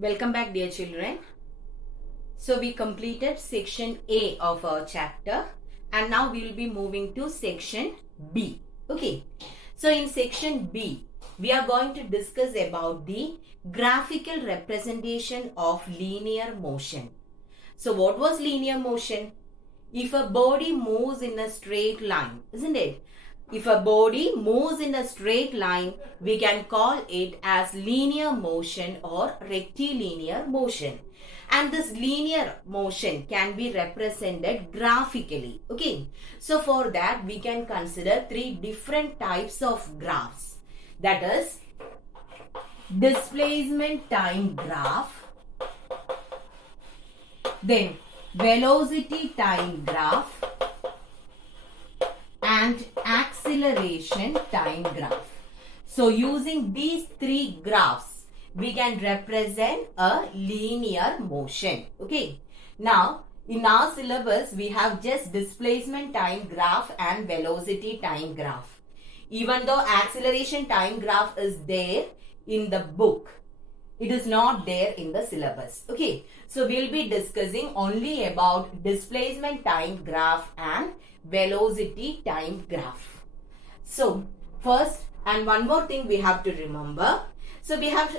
Welcome back, dear children. So we completed section A of our chapter and now we will be moving to section B. Okay. So in section B, we are going to discuss about the graphical representation of linear motion. So what was linear motion? If a body moves in a straight line, isn't it? If a body moves in a straight line, we can call it as linear motion or rectilinear motion. And this linear motion can be represented graphically. Okay. So for that, we can consider three different types of graphs. That is displacement time graph, then velocity time graph, and acceleration time graph. So using these three graphs, we can represent a linear motion. Okay. Now, in our syllabus, we have just displacement time graph and velocity time graph. Even though acceleration time graph is there in the book, it is not there in the syllabus. Okay. So we'll be discussing only about displacement time graph and velocity time graph. So first, and one more thing we have to remember. So we have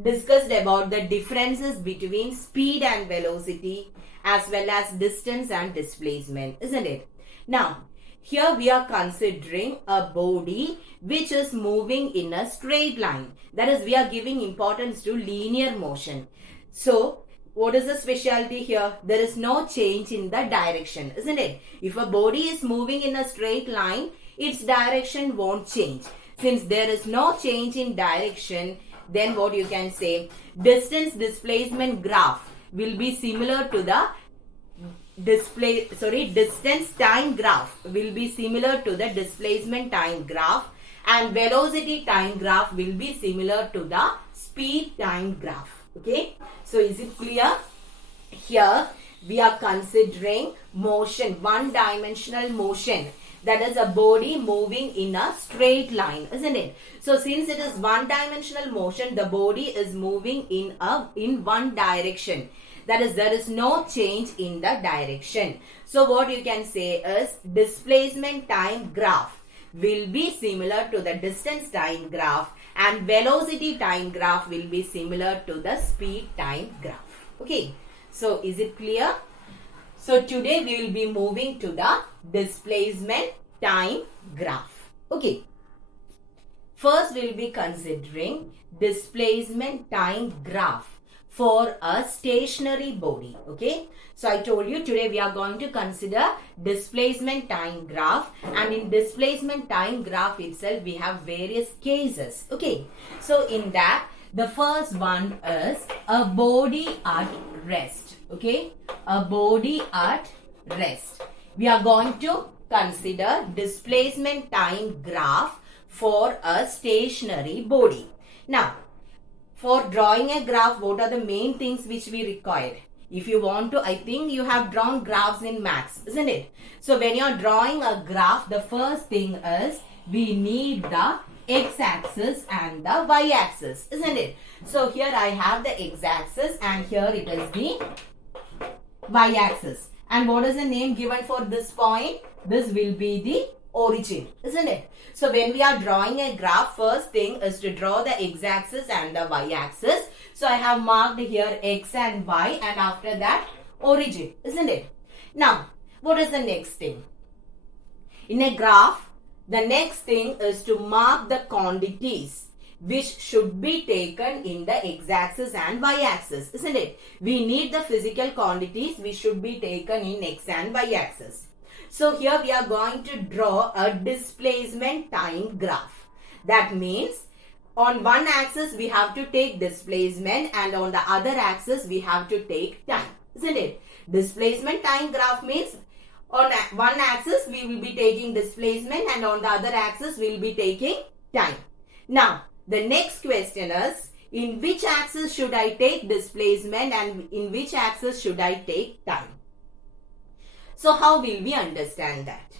discussed about the differences between speed and velocity as well as distance and displacement, isn't it? Now, here we are considering a body which is moving in a straight line. That is, we are giving importance to linear motion. So, what is the specialty here? There is no change in the direction, isn't it? If a body is moving in a straight line, its direction won't change. Since there is no change in direction, then what you can say, distance displacement graph will be similar to the distance time graph will be similar to the displacement time graph, and velocity time graph will be similar to the speed time graph. Okay, so is it clear? Here we are considering motion, one-dimensional motion. That is a body moving in a straight line, isn't it? So since it is one-dimensional motion, the body is moving in one direction. That is, there is no change in the direction. So what you can say is displacement time graph will be similar to the distance time graph, and velocity time graph will be similar to the speed time graph. Okay. So is it clear? So today we will be moving to the displacement time graph. Okay. First we will be considering displacement time graph for a stationary body. Okay. So I told you today we are going to consider displacement time graph, and in displacement time graph itself we have various cases. Okay. So in that, the first one is a body at rest. Okay. A body at rest. We are going to consider displacement time graph for a stationary body. Now, for drawing a graph, what are the main things which we require? If you want to, I think you have drawn graphs in maths, isn't it? So when you are drawing a graph, the first thing is we need the x-axis and the y-axis, isn't it? So here I have the x-axis and here it is the y-axis. And what is the name given for this point? This will be the origin, isn't it? So when we are drawing a graph, first thing is to draw the x-axis and the y-axis. So I have marked here x and y, and after that origin, isn't it? Now, what is the next thing? In a graph, the next thing is to mark the quantities which should be taken in the x-axis and y-axis, isn't it? We need the physical quantities which should be taken in x and y-axis. So here we are going to draw a displacement time graph. That means on one axis we have to take displacement and on the other axis we have to take time, isn't it? Displacement time graph means on one axis we will be taking displacement and on the other axis we will be taking time. Now, the next question is, in which axis should I take displacement and in which axis should I take time? So how will we understand that?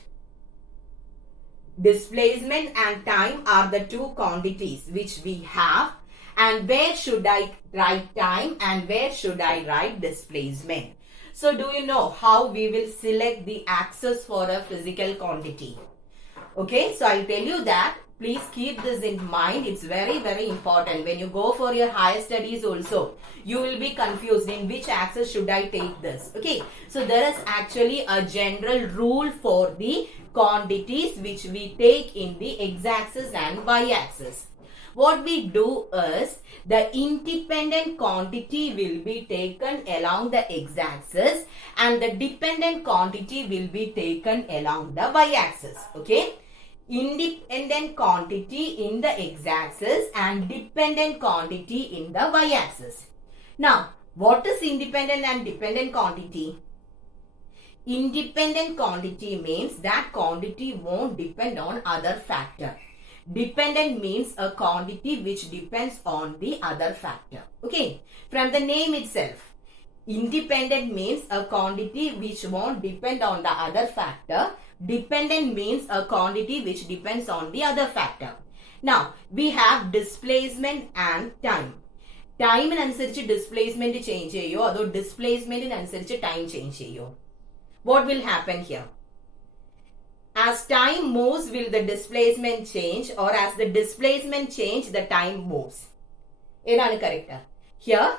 Displacement and time are the two quantities which we have, and where should I write time and where should I write displacement. So do you know how we will select the axis for a physical quantity? Okay, so I'll tell you that. Please keep this in mind. It's very, very important. When you go for your higher studies also, you will be confused in which axis should I take this. Okay, so there is actually a general rule for the quantities which we take in the x-axis and y-axis. What we do is, the independent quantity will be taken along the x-axis and the dependent quantity will be taken along the y-axis. Okay, independent quantity in the x-axis and dependent quantity in the y-axis. Now, what is independent and dependent quantity? Independent quantity means that quantity won't depend on other factor. Dependent means a quantity which depends on the other factor. Okay, from the name itself, independent means a quantity which won't depend on the other factor. Dependent means a quantity which depends on the other factor. Now, we have displacement and time. Time അനുസരിച്ച് displacement change ചെയ്യോ അതോ displacement അനുസരിച്ച് time change ചെയ്യോ? What will happen here? As time moves, will the displacement change, or as the displacement change, the time moves? ഏതാണ് correct? Here,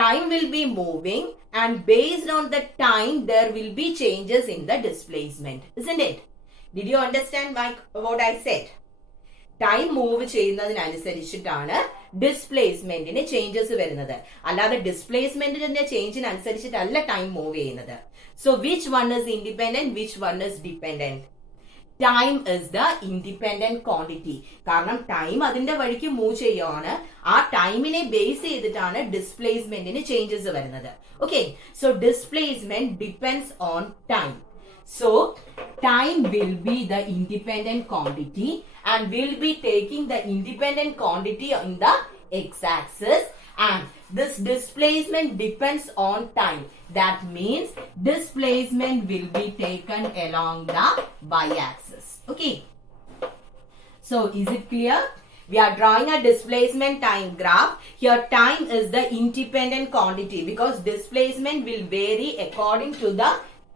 time will be moving and based on the time there will be changes in the displacement, isn't it? Did you understand what I said? Time move ചെയ്യുന്നതിനനുസരിച്ചിട്ടാണ് ഡിസ്പ്ലേസ്മെന്റിന് changes വരുന്നത്. അല്ലാതെ ഡിസ്പ്ലേസ്മെന്റിന്റെ ചേഞ്ചിനനുസരിച്ചിട്ടല്ല time move ചെയ്യുന്നത്. So which one is independent, which one is dependent? Time is the independent quantity. കാരണം time അതിന്റെ വഴിക്ക് മൂവ് ചെയ്യുകയാണ്. ആ ടൈമിനെ ബേസ് ചെയ്തിട്ടാണ് ഡിസ്പ്ലേസ്മെന്റിന് ചേഞ്ചസ് വരുന്നത്. Okay, so displacement depends on time. So time will be the independent quantity and we'll be taking the independent quantity on the x-axis, and this displacement depends on time. That means displacement will be taken along the y-axis. Okay, so is it clear? We are drawing a displacement time graph. Here time is the independent quantity because displacement will vary according to the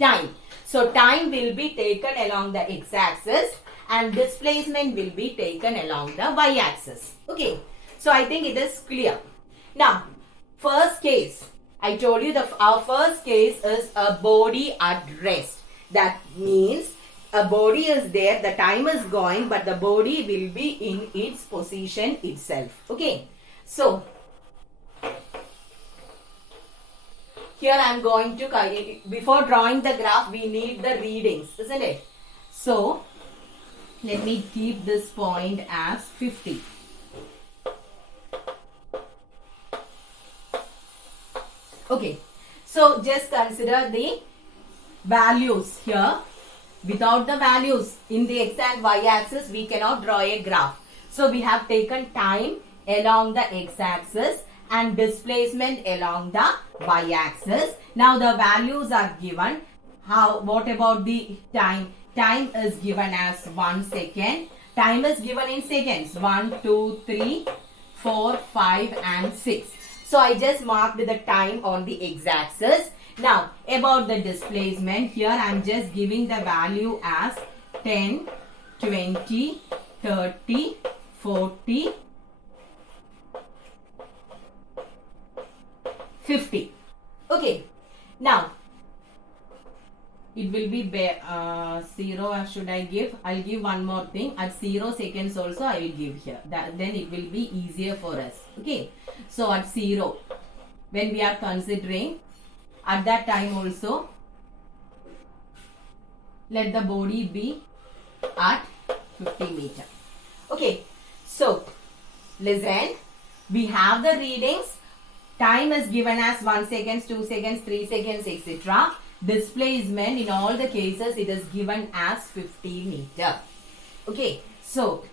time. So time will be taken along the x-axis and displacement will be taken along the y-axis. Okay, so I think it is clear. Now, first case, I told you our first case is a body at rest. That means a body is there, the time is going, but the body will be in its position itself. Okay, so here I am going to, before drawing the graph, we need the readings, isn't it? So let me keep this point as 50. Okay, so just consider the values here. Without the values in the x and y axis, we cannot draw a graph. So we have taken time along the x axis and displacement along the y axis. Now the values are given. What about the time? Time is given as 1 second. Time is given in seconds. 1, 2, 3, 4, 5 and 6. So I just marked the time on the x-axis. Now about the displacement, here I am just giving the value as 10, 20, 30, 40, 50. Okay, now it will be 0. Should I give? I'll give one more thing. At 0 seconds also I will give here. Then it will be easier for us. Okay, so at 0, when we are considering, at that time also let the body be at 50 meter. Okay, so listen, we have the readings. Time is given as 1 second, 2 seconds, 3 seconds, etc. Displacement in all the cases it is given as 50 meter. Okay, so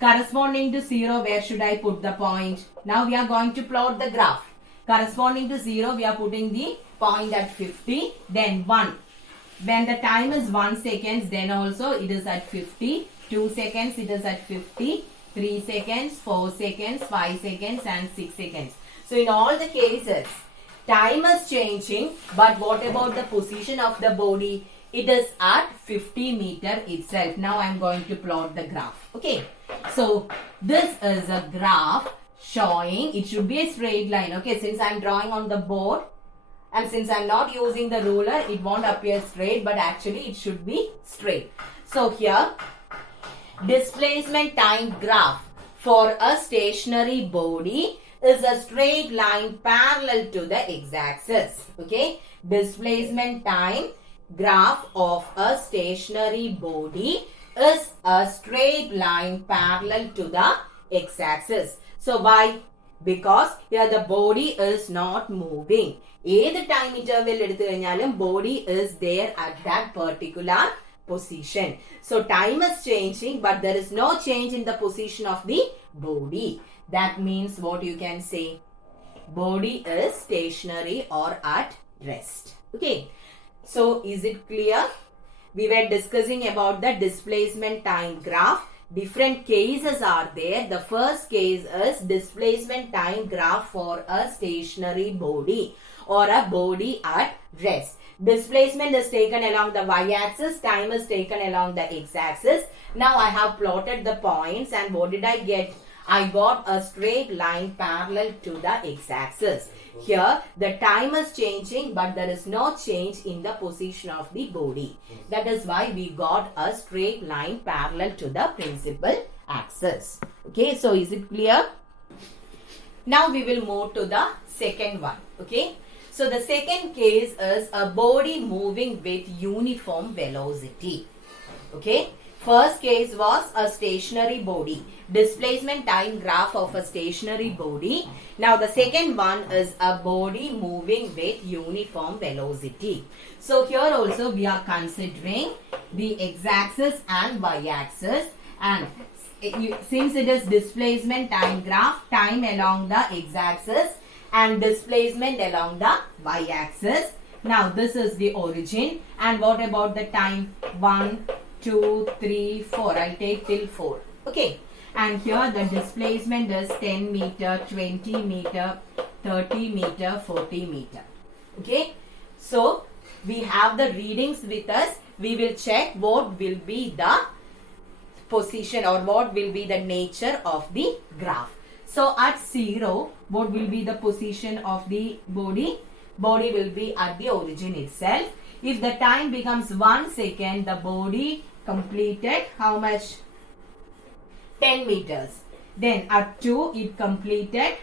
corresponding to 0, where should I put the point? Now we are going to plot the graph. Corresponding to 0, we are putting the point at 50. Then 1. When the time is 1 second, then also it is at 50. 2 seconds, it is at 50. 3 seconds, 4 seconds, 5 seconds and 6 seconds. So in all the cases, time is changing, but what about the position of the body? It is at 50 meter itself. Now I am going to plot the graph. Okay. So this is a graph showing, it should be a straight line. Okay. Since I am drawing on the board and since I am not using the ruler, it won't appear straight, but actually it should be straight. So here, displacement time graph for a stationary body is a straight line parallel to the x-axis. Okay. Displacement time graph of a stationary body is a straight line parallel to the x-axis. So why? Because here the body is not moving. Either time interval eduthu kaninyalum body is there at that particular position. So time is changing, but there is no change in the position of the body. That means what you can say? Body is stationary or at rest. Okay. So is it clear? We were discussing about the displacement time graph. Different cases are there. The first case is displacement time graph for a stationary body or a body at rest. Displacement is taken along the y-axis, time is taken along the x-axis. Now I have plotted the points and what did I get? I got a straight line parallel to the x-axis. Here the time is changing, but there is no change in the position of the body. That is why we got a straight line parallel to the principal axis. Okay, so is it clear? Now we will move to the second one. Okay, so the second case is a body moving with uniform velocity. Okay. First case was a stationary body. Displacement time graph of a stationary body. Now the second one is a body moving with uniform velocity. So here also we are considering the x-axis and y-axis, and since it is displacement time graph, time along the x-axis and displacement along the y-axis. Now this is the origin, and what about the time? 1, 2, 3, 4. I'll take till 4. Okay. And here the displacement is 10 meter, 20 meter, 30 meter, 40 meter. Okay. So we have the readings with us. We will check what will be the position or what will be the nature of the graph. So at 0, what will be the position of the body? Body will be at the origin itself. If the time becomes 1 second, the body completed how much? 10 meters. Then at 2 it completed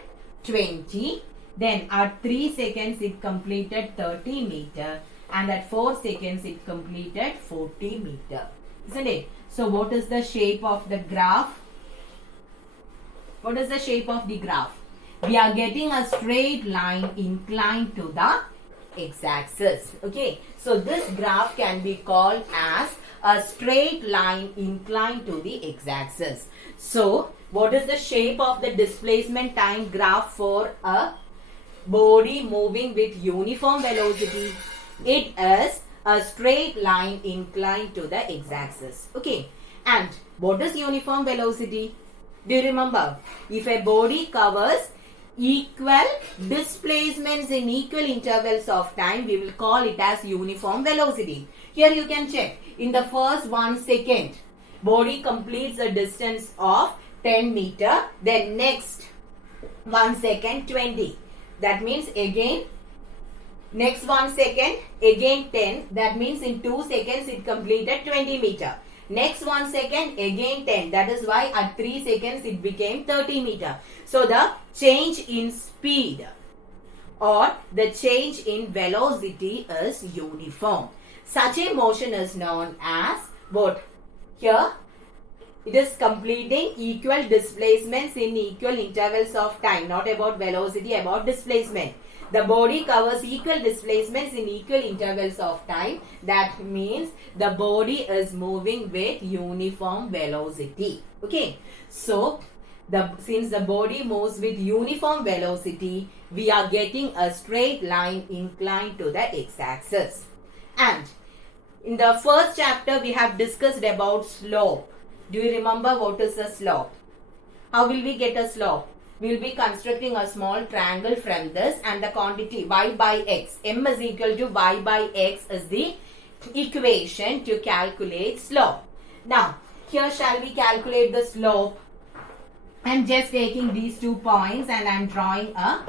20. Then at 3 seconds it completed 30 meter. And at 4 seconds it completed 40 meter. Isn't it? So what is the shape of the graph? What is the shape of the graph? We are getting a straight line inclined to the x-axis. Okay. So this graph can be called as a straight line inclined to the x-axis. So what is the shape of the displacement time graph for a body moving with uniform velocity? It is a straight line inclined to the x-axis. Okay. And what is uniform velocity? Do you remember? If a body covers equal displacements in equal intervals of time, we will call it as uniform velocity. Here you can check. In the first 1 second, body completes a distance of 10 meter. Then next 1 second, 20. That means again, next 1 second, again 10. That means in 2 seconds it completed 20 meter. Next 1 second, again 10. That is why at 3 seconds it became 30 meter. So the change in speed or the change in velocity is uniform. Such a motion is known as what? Here it is completing equal displacements in equal intervals of time. Not about velocity, about displacement. The body covers equal displacements in equal intervals of time. That means the body is moving with uniform velocity. Okay. So since the body moves with uniform velocity, we are getting a straight line inclined to the x-axis. And in the first chapter, we have discussed about slope. Do you remember what is the slope? How will we get a slope? We will be constructing a small triangle from this, and the quantity y by x, m is equal to y by x is the equation to calculate slope. Now, here shall we calculate the slope? I am just taking these 2 points and I am drawing a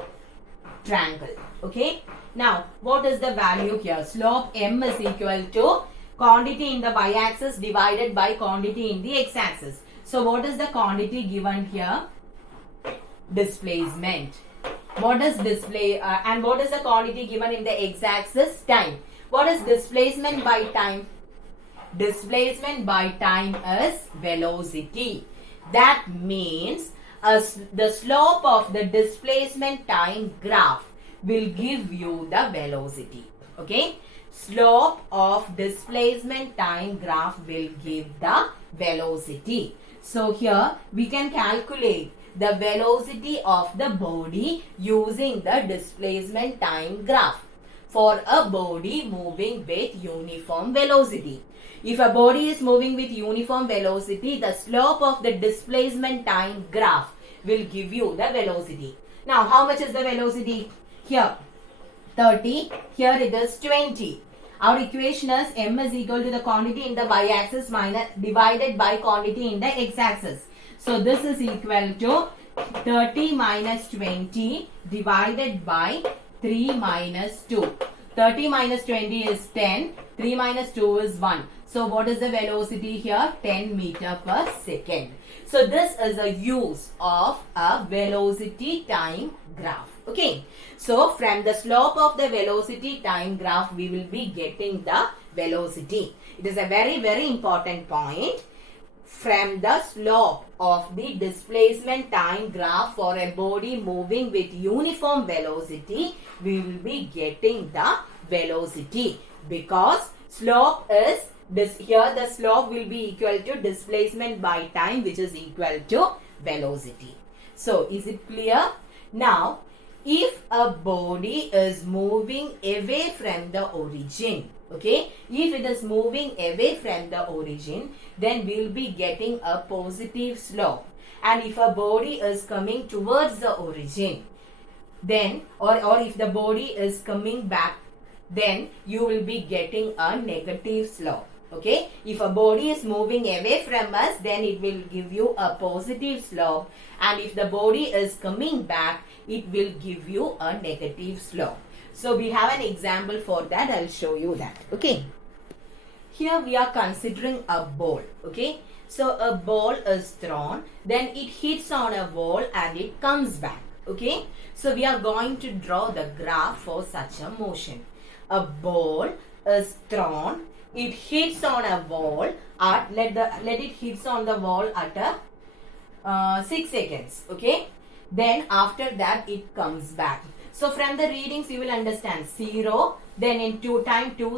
triangle. Okay. Now, what is the value here? Slope m is equal to quantity in the y-axis divided by quantity in the x-axis. So, what is the quantity given here? Displacement. What is and what is the quantity given in the x-axis? Time. What is displacement by time? Displacement by time is velocity. That means the slope of the displacement time graph will give you the velocity. Okay. Slope of displacement time graph will give the velocity. So here we can calculate the velocity of the body using the displacement time graph for a body moving with uniform velocity. If a body is moving with uniform velocity, the slope of the displacement time graph will give you the velocity. Now, how much is the velocity? Here, 30. Here it is 20. Our equation is m is equal to the quantity in the y-axis minus divided by quantity in the x-axis. So, this is equal to 30 minus 20 divided by 3 minus 2. 30 minus 20 is 10. 3 minus 2 is 1. So, what is the velocity here? 10 meter per second. So, this is a use of a velocity time graph. Okay. So, from the slope of the velocity time graph, we will be getting the velocity. It is a very, very important point. From the slope of the displacement time graph for a body moving with uniform velocity, we will be getting the velocity, because slope is this. Here the slope will be equal to displacement by time, which is equal to velocity. So, is it clear? Now, if a body is moving away from the origin, okay, if it is moving away from the origin, then we will be getting a positive slope. And if a body is coming towards the origin, then or if the body is coming back, then you will be getting a negative slope. Okay, if a body is moving away from us, then it will give you a positive slope, and if the body is coming back, it will give you a negative slope. So, we have an example for that. I'll show you that. Okay. Here we are considering a ball. Okay. So, a ball is thrown, then it hits on a wall and it comes back. Okay. So, we are going to draw the graph for such a motion. A ball is thrown, it hits on a wall at let it hits on the wall at 6 seconds. Okay. Then after that it comes back. So from the readings you will understand 0, then in 2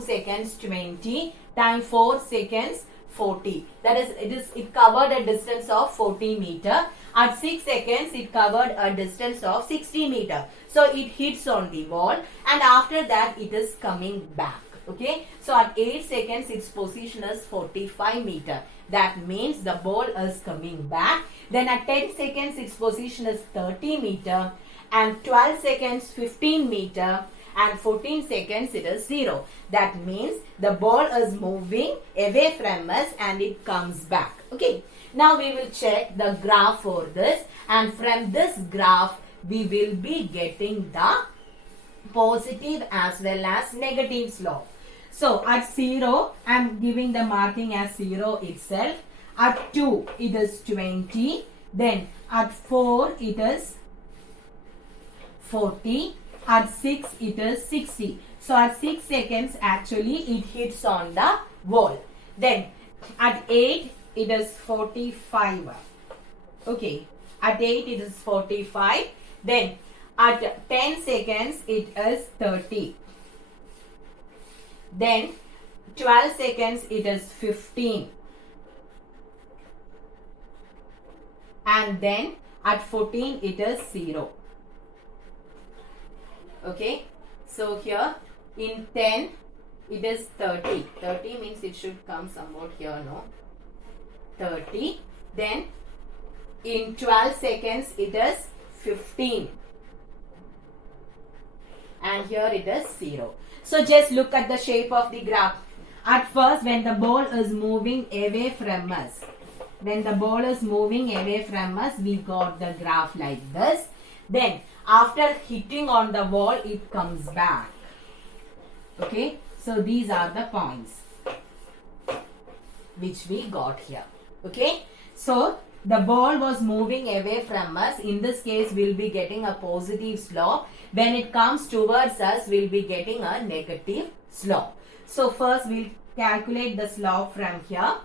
seconds 20, time 4 seconds 40. That is it covered a distance of 40 meter. At 6 seconds it covered a distance of 60 meter. So it hits on the wall and after that it is coming back. Okay. So at 8 seconds its position is 45 meter. That means the ball is coming back. Then at 10 seconds its position is 30 meter. And 12 seconds 15 meter. And 14 seconds it is 0. That means the ball is moving away from us and it comes back. Okay. Now we will check the graph for this. And from this graph we will be getting the positive as well as negative slope. So at 0, I am giving the marking as 0 itself. At 2, it is 20. Then at 4, it is 40. At 6, it is 60. So at 6 seconds, actually, it hits on the wall. Then at 8, it is 45. Okay. At 8, it is 45. Then at 10 seconds, it is 30. Then 12 seconds it is 15. And then at 14 it is 0. Okay. So here in 10 it is 30. 30 means it should come somewhat here, no? 30. Then In 12 seconds it is 15. And here it is 0. So just look at the shape of the graph. At first, when the ball is moving away from us, we got the graph like this. Then after hitting on the wall, it comes back. Okay, so these are the points which we got here. Okay, so the ball was moving away from us. In this case, we'll be getting a positive slope. When it comes towards us, we'll be getting a negative slope. So first we'll calculate the slope from here.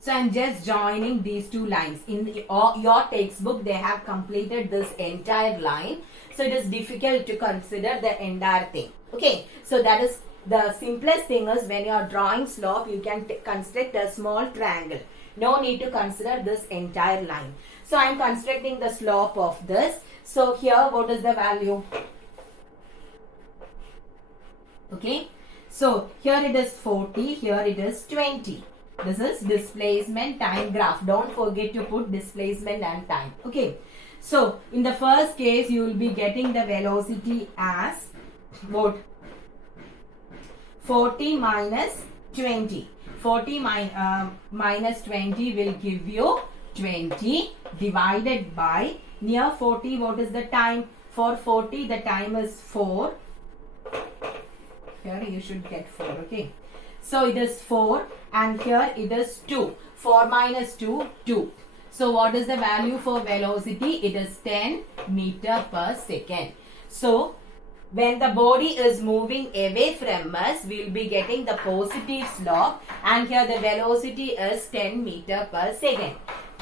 So I'm just joining these two lines. In your textbook, they have completed this entire line. So it is difficult to consider the entire thing. Okay, so that is the simplest thing is when you are drawing slope, you can construct a small triangle. No need to consider this entire line. So I am constructing the slope of this. So here what is the value? Okay. So here it is 40. Here it is 20. This is displacement time graph. Don't forget to put displacement and time. Okay. So in the first case you will be getting the velocity as what? 40 minus 20. 40 minus 20 will give you 20 divided by near 40. What is the time? For 40 the time is 4. Here you should get 4. Okay. So it is 4 and here it is 2. 4 minus 2, 2. So what is the value for velocity? It is 10 meter per second. So when the body is moving away from us, we will be getting the positive slope and here the velocity is 10 meter per second.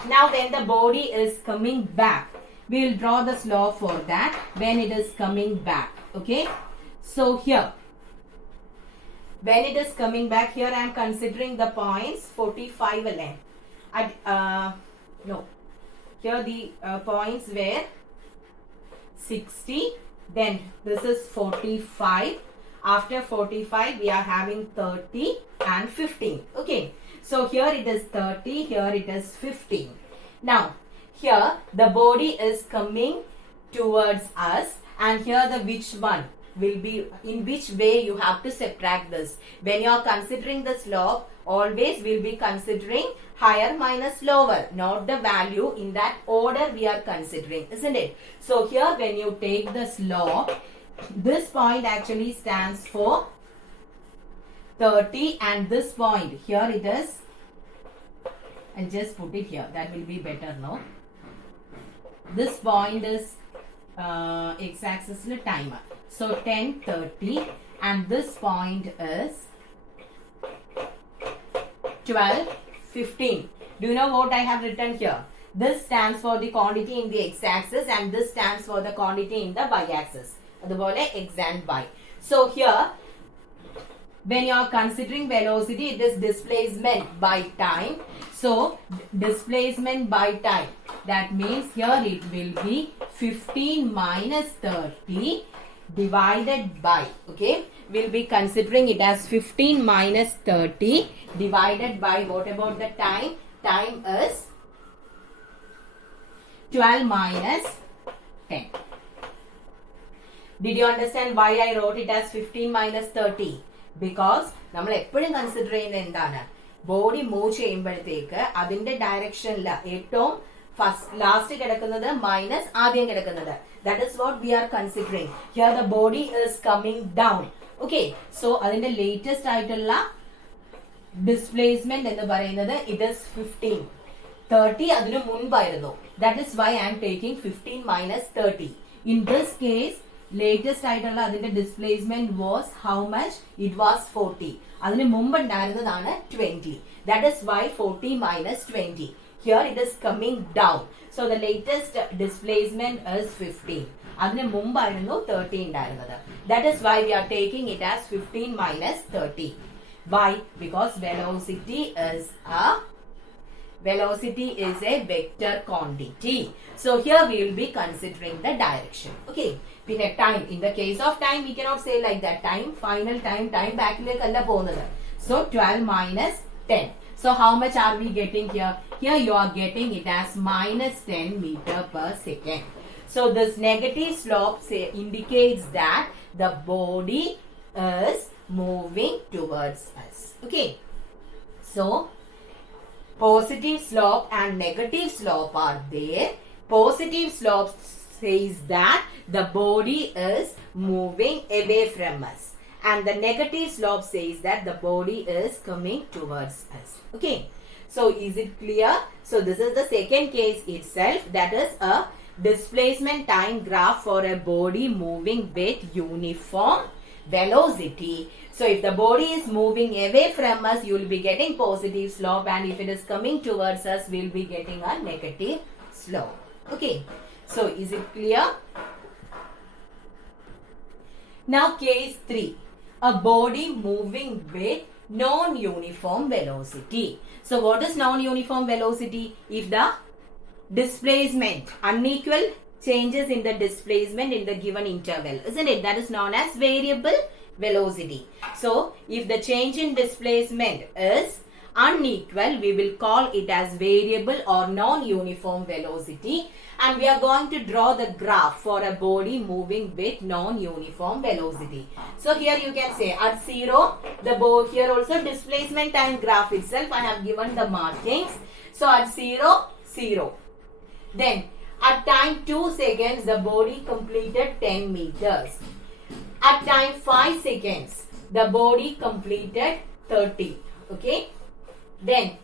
Now when the body is coming back, we will draw the slope for that when it is coming back. Okay. So here, when it is coming back, here I am considering the points 45 ln. No. Here the points were 60. Then this is 45. After 45 we are having 30 and 15. Okay. So here it is 30. Here it is 15. Now here the body is coming towards us and here the which one will be, in which way you have to subtract this. When you are considering the slope, always will be considering higher minus lower, not the value in that order we are considering, isn't it? So here when you take the slope, this point actually stands for 30 and this point here it is, I'll just put it here, that will be better, no? This point is x-axis timer. So 10, 30 and this point is 12, 15. Do you know what I have written here? This stands for the quantity in the x-axis and this stands for the quantity in the y-axis. അതുപോലെ x and y. So here, when you are considering velocity, it is displacement by time. So displacement by time. That means here it will be 15 minus 30 divided by, okay, we'll be considering it as 15 minus 30 divided by, what about the time? Time is 12 minus 10. Did you understand why I wrote it as 15 minus 30? Because നമ്മൾ എപ്പോഴും consider ചെയ്യുന്നത് എന്താണ്? Body move ചെയ്യുമ്പോഴത്തേക്ക് അതിന്റെ ഡയറക്ഷനിൽ ഏറ്റവും last കിടക്കുന്നത് minus ആദ്യം കിടക്കുന്നത്. That is what we are considering. Here the body is coming down. Okay. So അതിന്റെ ലേറ്റസ്റ്റ് ആയിട്ടുള്ള ഡിസ്പ്ലേസ്മെന്റ് എന്ന് പറയുന്നത് it is 15. 30 അതിനു മുൻപായിരുന്നു. That is why I am taking 15 minus 30. In this case, latest ആയിട്ടുള്ള അതിന്റെ displacement was how much? It was 40. അതിനു മുമ്പ് ഉണ്ടായിരുന്നതാണ് 20. That is why 40 minus 20. Here it is coming down. So the latest displacement is 15. അതിനു മുമ്പായിരുന്നു 30 ഉണ്ടായിരുന്നത്. That is why we are taking it as 15 minus 30. Why? Because velocity is a vector quantity. So here we will be considering the direction. Okay. പിന്നെ time. In the case of time, we cannot say like that. Time, final time back ലേക്ക് അല്ല പോകുന്നത്. So 12 minus 10. So how much are we getting here? Here you are getting it as minus 10 meter per second. So this negative slope indicates that the body is moving towards us. Okay. So positive slope and negative slope are there. Positive slope says that the body is moving away from us, and the negative slope says that the body is coming towards us. Okay. So is it clear? So this is the second case itself, that is a displacement time graph for a body moving with uniform velocity. So if the body is moving away from us, you will be getting positive slope, and if it is coming towards us, we will be getting a negative slope. Okay. So is it clear? Now case 3. A body moving with non-uniform velocity. So what is non-uniform velocity? If the displacement, unequal changes in the displacement in the given interval, isn't it? That is known as variable velocity. So if the change in displacement is unequal, we will call it as variable or non-uniform velocity, and we are going to draw the graph for a body moving with non-uniform velocity. So here you can say at 0, here also displacement time graph itself I have given the markings. So at 0, 0. Then at time 2 seconds the body completed 10 meters. At time 5 seconds the body completed 30. Okay. Then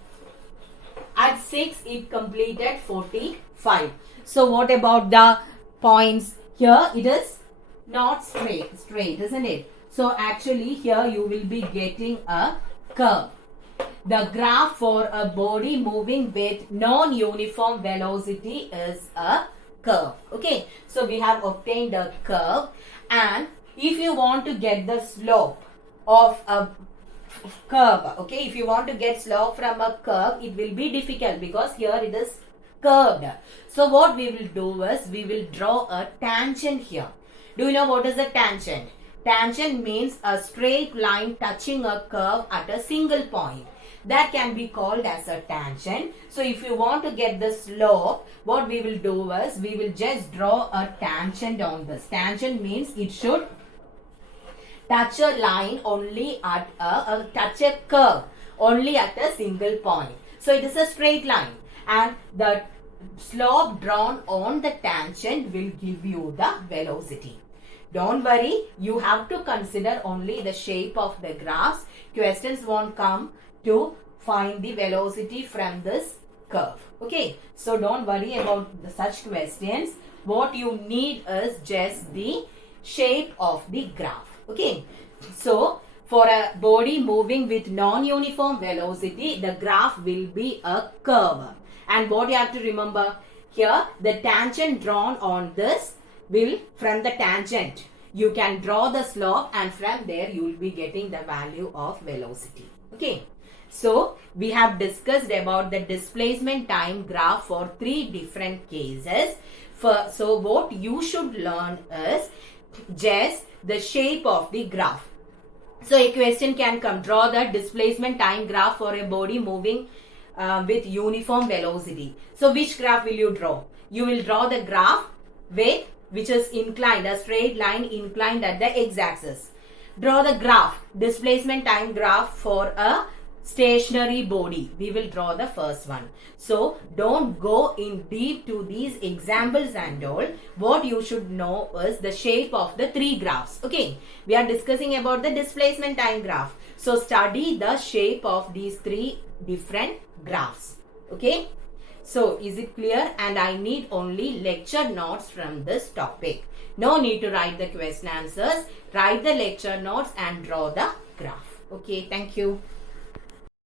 at 6 it completed 45. So what about the points? Here it is not straight, isn't it? So actually here you will be getting a curve. The graph for a body moving with non-uniform velocity is a curve. Okay. So we have obtained a curve, and if you want to get the slope of a curve, okay, if you want to get slope from a curve, it will be difficult because here it is curved. So what we will do is we will draw a tangent here. Do you know what is a tangent? Tangent means a straight line touching a curve at a single point. That can be called as a tangent. So if you want to get the slope, what we will do is we will just draw a tangent on this. Tangent means it should touch a line only at touch a curve only at a single point. So it is a straight line, and the slope drawn on the tangent will give you the velocity. Don't worry, you have to consider only the shape of the graphs. Questions won't come to find the velocity from this curve. Okay, so don't worry about such questions. What you need is just the shape of the graph. Okay, so for a body moving with non-uniform velocity, the graph will be a curve. And what you have to remember here, the tangent drawn on this will, from the tangent, you can draw the slope, and from there you will be getting the value of velocity. Okay, so we have discussed about the displacement time graph for 3 different cases. So what you should learn is just the shape of the graph. So a question can come, draw the displacement time graph for a body moving with uniform velocity. So which graph will you draw? You will draw the graph with which is inclined, a straight line inclined at the x-axis. Draw the graph, displacement time graph for a stationary body. We will draw the first one. So don't go in deep to these examples and all. What you should know is the shape of the 3 graphs. Okay, we are discussing about the displacement time graph. So study the shape of these 3 different graphs. Okay, so is it clear? And I need only lecture notes from this topic. No need to write the question answers. Write the lecture notes and draw the graph. Okay, thank you.